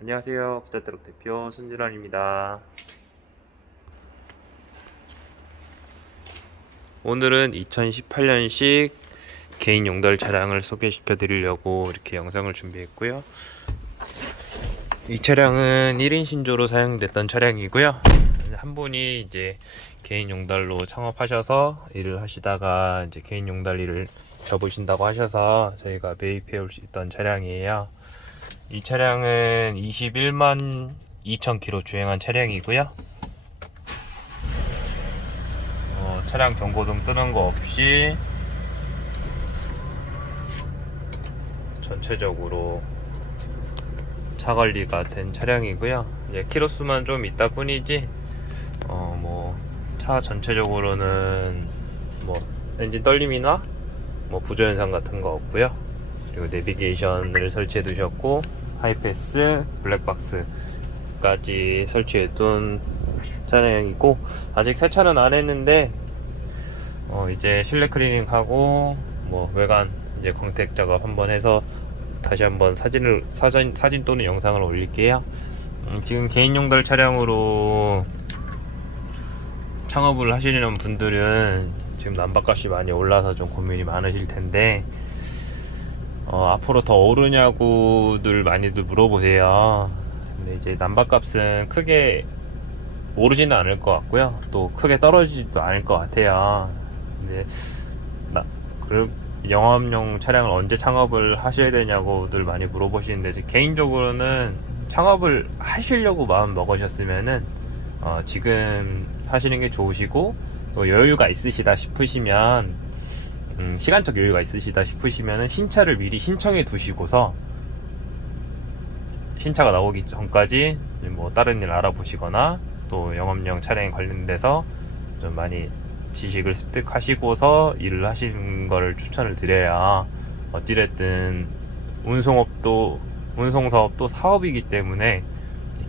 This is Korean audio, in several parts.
안녕하세요. 부자트럭 대표 손진환입니다. 오늘은 2018년식 개인 용달 차량을 소개시켜 드리려고 이렇게 영상을 준비했고요. 이 차량은 1인 신조로 사용됐던 차량이고요. 한 분이 이제 개인 용달로 창업하셔서 일을 하시다가 이제 개인 용달 일을 접으신다고 하셔서 저희가 매입해 올 수 있던 차량이에요. 이 차량은 21만 2천 킬로 주행한 차량이고요. 어, 차량 경고등 뜨는 거 없이 전체적으로 차 관리가 된 차량이고요. 이제 키로 수만 좀 있다 뿐이지, 어, 뭐, 차 전체적으로는 뭐, 엔진 떨림이나 뭐, 부조현상 같은 거 없고요. 그리고 내비게이션을 설치해 두셨고, 하이패스, 블랙박스까지 설치해 둔 차량이고, 아직 세차는 안 했는데, 어, 이제 실내 클리닝 하고, 뭐, 외관 이제 광택 작업 한번 해서 다시 한번 사진을 사진 사진 또는 영상을 올릴게요. 음, 지금 개인 용달 차량으로 창업을 하시려는 분들은 지금 난방값이 많이 올라서 좀 고민이 많으실 텐데 어, 앞으로 더 오르냐고들 많이들 물어보세요. 근데 이제 난방값은 크게 오르지는 않을 것 같고요. 또 크게 떨어지지도 않을 것 같아요. 근데 나, 그 영업용 차량을 언제 창업을 하셔야 되냐고들 많이 물어보시는데 개인적으로는 창업을 하시려고 마음 먹으셨으면은 어, 지금 하시는 게 좋으시고 또 여유가 있으시다 싶으시면 음, 시간적 여유가 있으시다 싶으시면은 신차를 미리 신청해 두시고서 신차가 나오기 전까지 뭐 다른 일 알아보시거나 또 영업용 차량에 관련돼서 좀 많이 지식을 습득하시고서 일을 하시는 거를 추천을 드려야 어찌됐든 운송업도 운송사업도 사업이기 때문에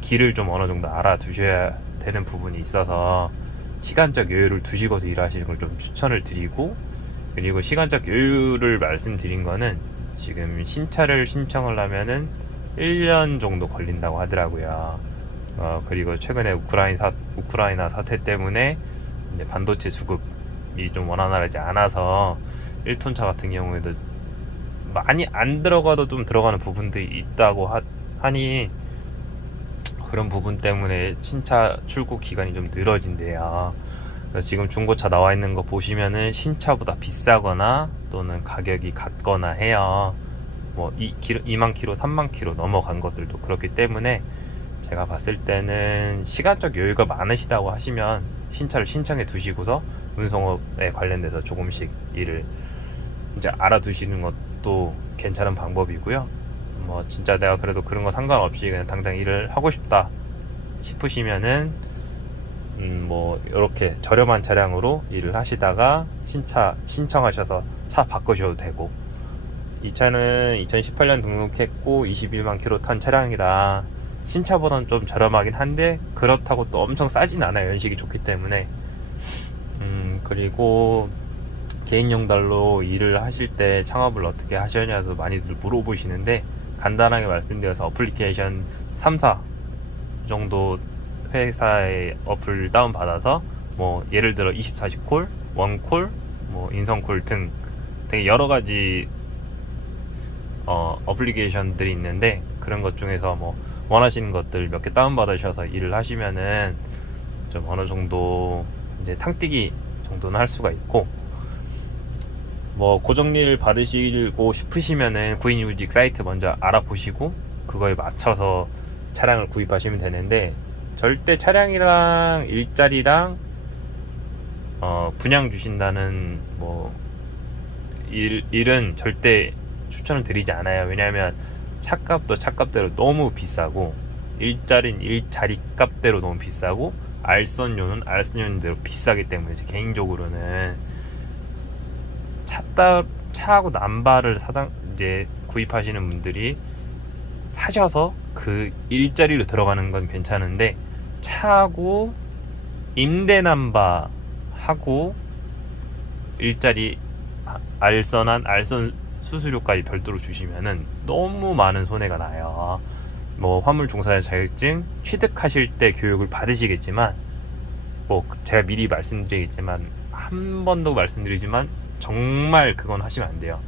길을 좀 어느 정도 알아두셔야 되는 부분이 있어서 시간적 여유를 두시고서 일하시는 걸 좀 추천을 드리고 그리고 시간적 여유를 말씀드린 거는 지금 신차를 신청을 하면은 1년 정도 걸린다고 하더라고요. 어, 그리고 최근에 우크라이나, 사, 우크라이나 사태 때문에 반도체 수급이 좀 원활하지 않아서 1톤차 같은 경우에도 많이 안 들어가도 좀 들어가는 부분들이 있다고 하, 하니 그런 부분 때문에 신차 출고 기간이 좀 늘어진대요. 지금 중고차 나와 있는 거 보시면은 신차보다 비싸거나 또는 가격이 같거나 해요. 뭐 2kg, 2만 킬로, 3만 킬로 넘어간 것들도 그렇기 때문에 제가 봤을 때는 시간적 여유가 많으시다고 하시면 신차를 신청해 두시고서 운송업에 관련돼서 조금씩 일을 이제 알아두시는 것도 괜찮은 방법이고요. 뭐 진짜 내가 그래도 그런 거 상관없이 그냥 당장 일을 하고 싶다 싶으시면은 음 뭐 이렇게 저렴한 차량으로 일을 하시다가 신차 신청하셔서 차 바꾸셔도 되고. 이 차는 2018년 등록했고 21만 킬로 탄 차량이라 신차보다는 좀 저렴하긴 한데 그렇다고 또 엄청 싸진 않아요. 연식이 좋기 때문에. 음 그리고 개인용 달로 일을 하실 때 창업을 어떻게 하셨냐도 많이들 물어보시는데 간단하게 말씀드려서 어플리케이션 3사 정도 회사의 어플 다운 받아서 뭐 예를 들어 24시 콜, 원콜, 뭐 인성 콜 등 되게 여러 가지 어, 어플리케이션들이 있는데 그런 것 중에서 뭐 원하시는 것들 몇 개 다운 받으셔서 일을 하시면은 좀 어느 정도 이제 탕뛰기 정도는 할 수가 있고 뭐 고정일 받으시고 싶으시면은 구인유직 사이트 먼저 알아보시고 그거에 맞춰서 차량을 구입하시면 되는데 절대 차량이랑 일자리랑 어 분양 주신다는 뭐 일, 일은 절대 추천을 드리지 않아요. 왜냐하면 차값도 차값대로 너무 비싸고 일자리는 일자리 값대로 너무 비싸고 알선료는 알선료대로 비싸기 때문에 제 개인적으로는 차따 차하고 남바를 사장 이제 구입하시는 분들이 사셔서 그 일자리로 들어가는 건 괜찮은데 차하고 임대 남바 하고 일자리 알선한 알선 수수료까지 별도로 주시면은 너무 많은 손해가 나요. 뭐 화물 종사자 자격증 취득하실 때 교육을 받으시겠지만 뭐 제가 미리 말씀드리겠지만 한 번 더 말씀드리지만 정말 그건 하시면 안 돼요.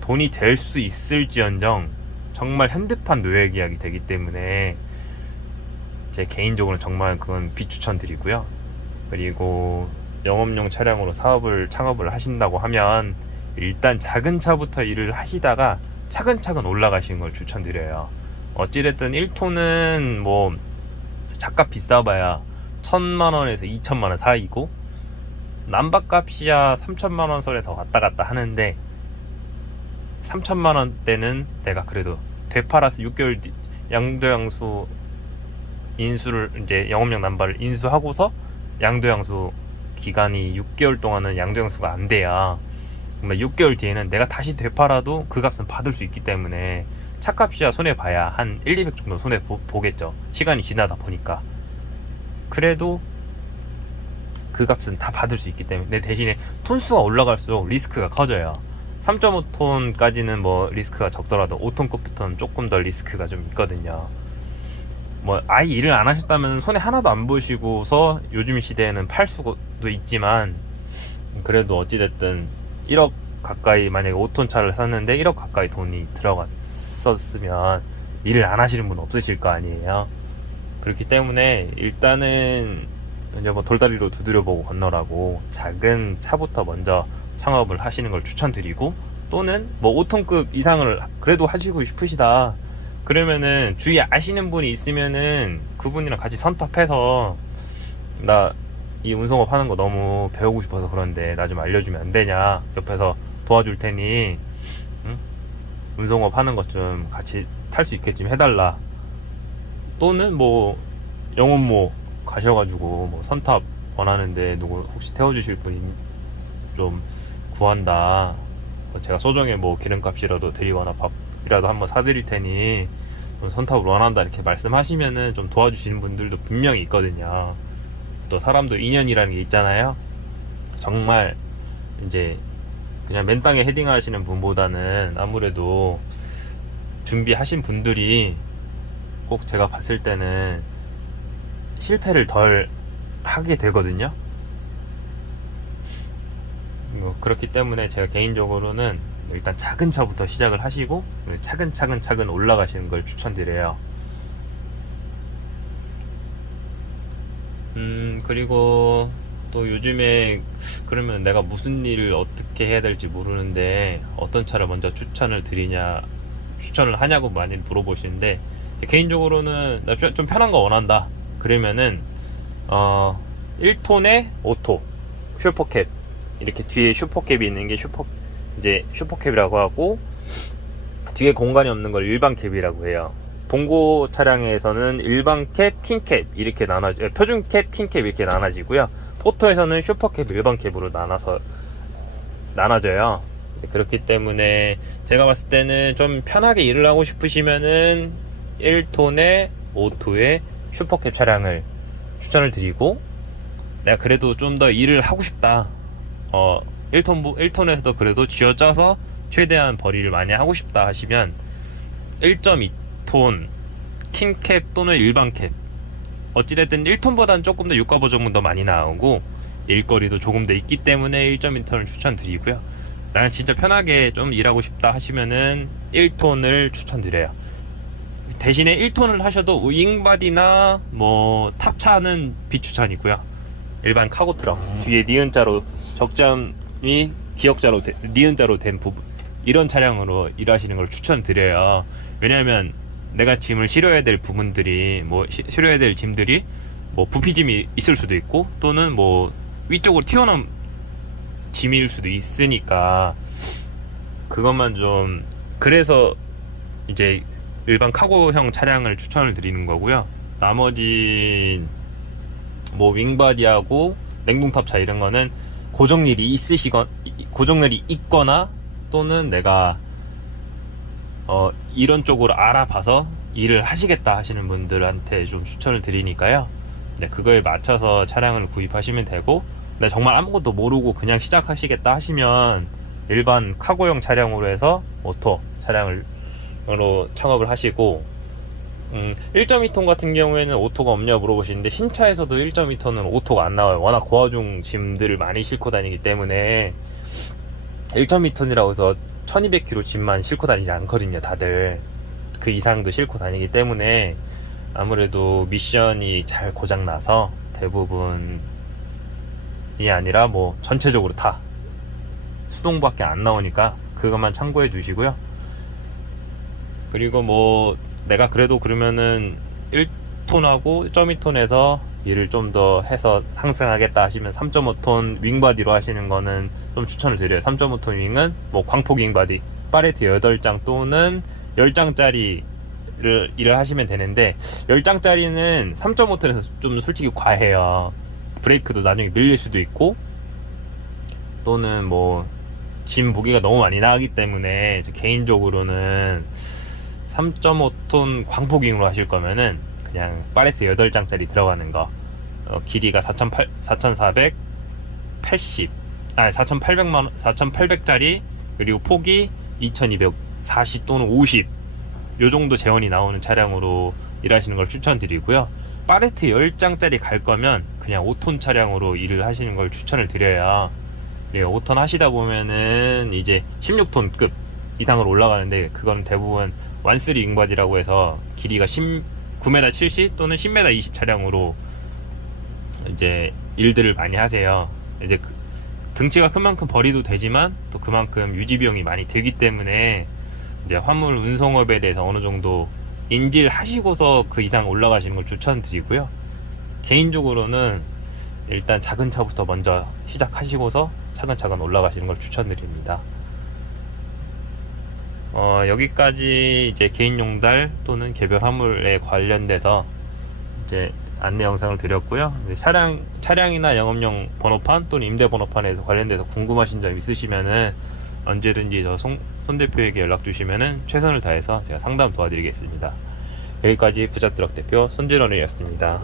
돈이 될 수 있을지언정 정말 현대판 노예 계약이 되기 때문에 제 개인적으로는 정말 그건 비추천드리고요. 그리고 영업용 차량으로 사업을 창업을 하신다고 하면 일단 작은 차부터 일을 하시다가 차근차근 올라가시는 걸 추천드려요. 어찌됐든 1톤은 뭐 차값 비싸봐야 1000만 원에서 2000만 원 사이고 남바값이야 3000만 원 선에서 왔다 갔다 하는데 3000만 원대는 내가 그래도 되팔아서 6개월 뒤 양도양수 인수를 이제 영업용 남발을 인수하고서 양도양수 기간이 6개월 동안은 양도양수가 안 돼야 그러면 6개월 뒤에는 내가 다시 되팔아도 그 값은 받을 수 있기 때문에 차값이야 손해 봐야 한 1, 200 정도 손해 보, 보겠죠. 시간이 지나다 보니까. 그래도 그 값은 다 받을 수 있기 때문에 내 대신에 톤수가 올라갈수록 리스크가 커져요. 3.5톤까지는 뭐 리스크가 적더라도 5톤급부터는 조금 더 리스크가 좀 있거든요. 뭐 아예 일을 안 하셨다면 손해 하나도 안 보시고서 요즘 시대에는 팔 수도 있지만 그래도 어찌됐든 1억 가까이 만약에 5톤 차를 샀는데 1억 가까이 돈이 들어갔었으면 일을 안 하시는 분 없으실 거 아니에요. 그렇기 때문에 일단은 이제 뭐 돌다리로 두드려보고 건너라고 작은 차부터 먼저 창업을 하시는 걸 추천드리고 또는 뭐 5톤급 이상을 그래도 하시고 싶으시다. 그러면은 주위에 아시는 분이 있으면은 그분이랑 같이 선탑해서 나 이 운송업 하는 거 너무 배우고 싶어서 그런데 나 좀 알려주면 안 되냐? 옆에서 도와줄 테니 응? 운송업 하는 것 좀 같이 탈 수 있게 좀 해달라. 또는 뭐 영혼모 가셔가지고 뭐 선탑 원하는데 누구 혹시 태워주실 분이 좀 구한다. 뭐 제가 소정에 뭐 기름값이라도 드리거나 밥 이라도 한번 사드릴 테니 좀 선탑을 원한다 이렇게 말씀하시면은 좀 도와주시는 분들도 분명히 있거든요. 또 사람도 인연이라는 게 있잖아요. 정말 이제 그냥 맨 땅에 헤딩 하시는 분보다는 아무래도 준비하신 분들이 꼭 제가 봤을 때는 실패를 덜 하게 되거든요. 뭐 그렇기 때문에 제가 개인적으로는 일단 작은 차부터 시작을 하시고 차근차근 차근 올라가시는 걸 추천드려요. 음 그리고 또 요즘에 그러면 내가 무슨 일을 어떻게 해야 될지 모르는데 어떤 차를 먼저 추천을 드리냐 추천을 하냐고 많이 물어보시는데 개인적으로는 나 좀 편한 거 원한다 그러면은 어 1톤에 오토 슈퍼캡 이렇게 뒤에 슈퍼캡이 있는 게 슈퍼 이제 슈퍼캡이라고 하고 뒤에 공간이 없는 걸 일반 캡이라고 해요. 봉고 차량에서는 일반 캡, 킹캡 이렇게 나눠 표준 캡, 킹캡 이렇게 나눠지고요. 포토에서는 슈퍼캡, 일반 캡으로 나눠서 나눠져요. 그렇기 때문에 제가 봤을 때는 좀 편하게 일을 하고 싶으시면은 1톤에 5토의 슈퍼캡 차량을 추천을 드리고 내가 그래도 좀 더 일을 하고 싶다. 어 1톤 1톤에서도 그래도 쥐어짜서 최대한 벌이를 많이 하고 싶다 하시면 1.2톤 킹캡 또는 일반 캡 어찌됐든 1톤보다는 조금 더 유가 보정은 더 많이 나오고 일거리도 조금 더 있기 때문에 1.2톤을 추천드리고요. 나는 진짜 편하게 좀 일하고 싶다 하시면은 1톤을 추천드려요. 대신에 1톤을 하셔도 윙바디나 뭐 탑차는 비추천이고요. 일반 카고 트럭 뒤에 니은자로 적장 이 기역자로 되- 니은자로 된 부분 이런 차량으로 일하시는 걸 추천드려요. 왜냐하면 내가 짐을 실어야 될 부분들이 뭐 시- 실어야 될 짐들이 뭐 부피짐이 있을 수도 있고 또는 뭐 위쪽으로 튀어나온 짐일 수도 있으니까 그것만 좀 그래서 이제 일반 카고형 차량을 추천을 드리는 거고요. 나머지 뭐 윙바디하고 냉동탑차 이런 거는 고정일이 있으시건 고정일이 있거나 또는 내가 어 이런 쪽으로 알아봐서 일을 하시겠다 하시는 분들한테 좀 추천을 드리니까요. 네, 그거에 맞춰서 차량을 구입하시면 되고, 네, 정말 아무것도 모르고 그냥 시작하시겠다 하시면 일반 카고형 차량으로 해서 오토 차량을로 창업을 하시고, 음, 1.2톤 같은 경우에는 오토가 없냐 물어보시는데 신차에서도 1.2톤은 오토가 안 나와요. 워낙 고화중 짐들을 많이 싣고 다니기 때문에 1.2톤이라고 해서 1200kg 짐만 싣고 다니지 않거든요. 다들 그 이상도 싣고 다니기 때문에 아무래도 미션이 잘 고장 나서 대부분이 아니라 뭐 전체적으로 다 수동밖에 안 나오니까 그것만 참고해 주시고요. 그리고 뭐 내가 그래도 그러면은 1톤하고 1.2톤에서 일을 좀 더 해서 상승하겠다 하시면 3.5톤 윙바디로 하시는 거는 좀 추천을 드려요. 3.5톤 윙은 뭐 광폭 윙바디, 파레트 8장 또는 10장짜리를 일을 하시면 되는데 10장짜리는 3.5톤에서 좀 솔직히 과해요. 브레이크도 나중에 밀릴 수도 있고 또는 뭐 짐 무게가 너무 많이 나가기 때문에 저 개인적으로는 3.5톤 광폭윙으로 하실 거면은 그냥 파레트 8장짜리 들어가는 거 어, 길이가 4,800, 4,480아 4,800만 4,800짜리 그리고 폭이 2,240 또는 50 요 정도 재원이 나오는 차량으로 일하시는 걸 추천드리고요. 파레트 10장짜리 갈 거면 그냥 5톤 차량으로 일을 하시는 걸 추천을 드려요. 네, 5톤 하시다 보면은 이제 16톤급 이상으로 올라가는데 그건 대부분 완쓰리 윙바디라고 해서 길이가 10, 9m 70 또는 10m 20 차량으로 이제 일들을 많이 하세요. 이제 그- 등치가 큰 만큼 버리도 되지만 또 그만큼 유지 비용이 많이 들기 때문에 이제 화물 운송업에 대해서 어느 정도 인지를 하시고서 그 이상 올라가시는 걸 추천드리고요. 개인적으로는 일단 작은 차부터 먼저 시작하시고서 차근차근 올라가시는 걸 추천드립니다. 어, 여기까지 이제 개인 용달 또는 개별 화물에 관련돼서 이제 안내 영상을 드렸고요. 차량 차량이나 영업용 번호판 또는 임대 번호판에서 관련돼서 궁금하신 점 있으시면은 언제든지 저 손, 손 대표에게 연락 주시면은 최선을 다해서 제가 상담 도와드리겠습니다. 여기까지 부자트럭 대표 손진원이었습니다.